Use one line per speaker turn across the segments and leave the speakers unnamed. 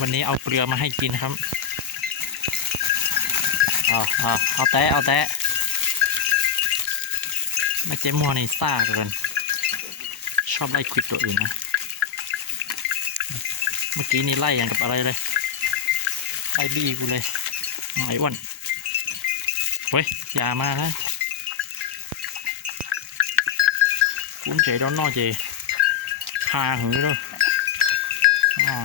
วันนี้เอาเกลือมาให้กินครับเอาเอาเอาแตะเอาแตะไม่เจ๊มัวในซ่าเกินชอบไล่ควิดตัวอื่นนะ เมื่อกี้นี่ไล่อย่างกับอะไรเลย ไล่บี้กูเลยไอ้อ้วนเฮ้ย อย่ามานะกุ้งเจ๋โดนนอเจพาหือเลยอ่า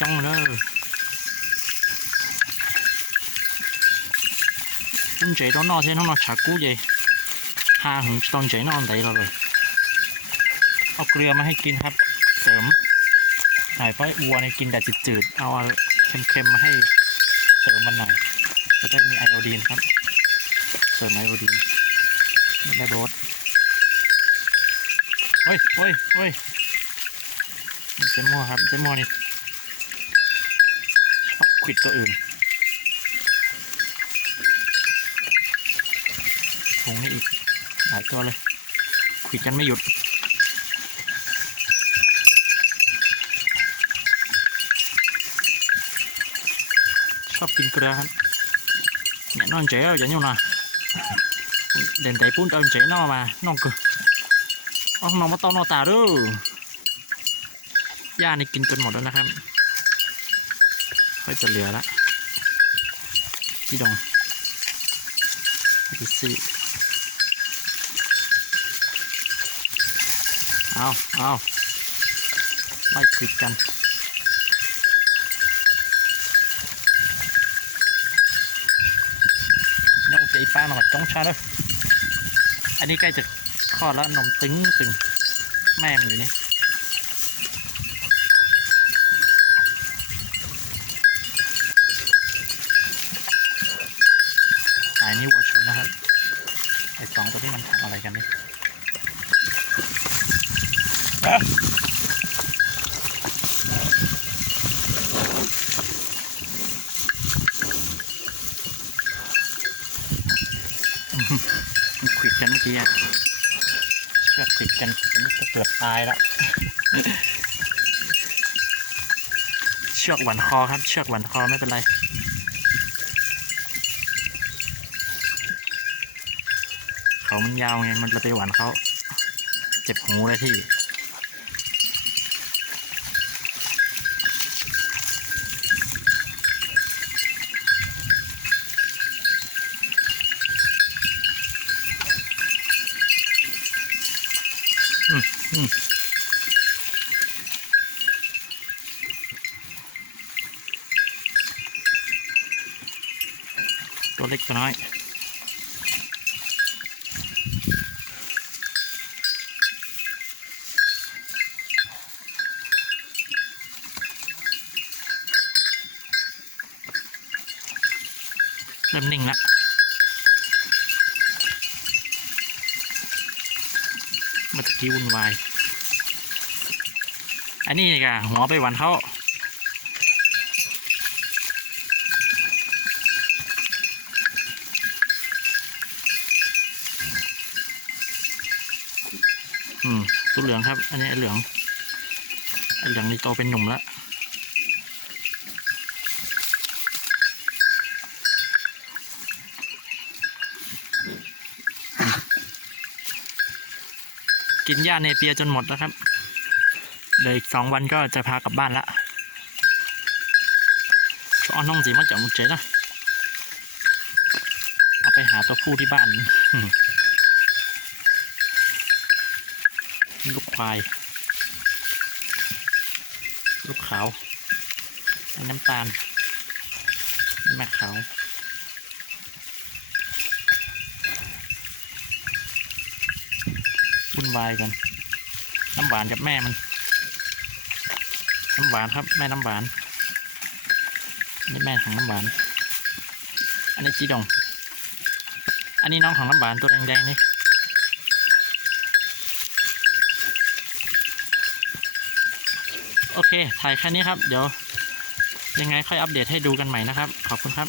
จ้องเลยกุ้งเจ๋โดนนอเทนนอชักกูเจพาหือตอนเจนอนไหนเราเลยเอาเกลือมาให้กินครับ เสริมหน่อยเพราะวัวเนี่ยกินแต่จืดๆเอาเค็มๆมาให้เสริมมันหน่อยจะได้มีไอโอดีนครับ เสริมไอโอดีนนี่ได้รสเฮ้ยเฮ้ยเฮ้ยเจมโมครับเจมโมนี่ ชอบควิดตัวอื่นคงนี่อีก หลายตัวเลยควิดกันไม่หยุดชอบกินเกลือครับเนี่ยนอนเจ๋ออย่างนี้นะเด่นใจปุ้นเอิมเจ๋อนอมาน้องคืออ๋อน้องมาต้อนนอตาด้วยย่านี่กินจนหมดแล้วนะครับ ค่อยจะเหลือละพี่ดองดูสิเอาเอาไล่ควิดกันน้องจะอีป้าหน่อยจ้องชาเลยอันนี้ใกล้จะคลอดแล้วนมตึงตึงแม่มันอยู่นี่ สายนี้วัวชนนะครับไอ้สองตัวที่มันทำอะไรกันนี่มันขวิดกันเมื่อกี้อะเชือกขวิดกันอันนี้จะเกือบตายแล้วเชือกหวันคอครับ เชือกหวันคอไม่เป็นไร เขามันยาวไงมันจะไปหวานเขาเจ็บหูเลยที่อืมอืมตัวเล็กตัวน้อย เริ่มนิ่งล้วเมื่อกี้วุ่นวาย อันนี้กะหัวไปหวันเขาอืมตัวเหลืองครับ อันนี้ไอ้เหลืองไอ้เหลืองนี่โตเป็นหนุ่มแล้ว กินหญ้าเนเปียจนหมดแล้วครับเหลืออีกสองวันก็จะพากลับบ้านละชอบเอาน้องสีมาจับเจนะเอาไปหาตัวผู้ที่บ้านลูกควาย ลูกขาว น้ำตาลแม่ขาว วุ่นวายกันน้ำหวานกับแม่มัน น้ำหวานครับ แม่น้ำหวานนนี้แม่ของน้ำหวาน อันนี้จีดง อันนี้น้องของน้ำหวานตัวแดงๆนี่โอเค ถ่ายแค่นี้ครับ เดี๋ยว ยังไงค่อยอัปเดตให้ดูกันใหม่นะครับ ขอบคุณครับ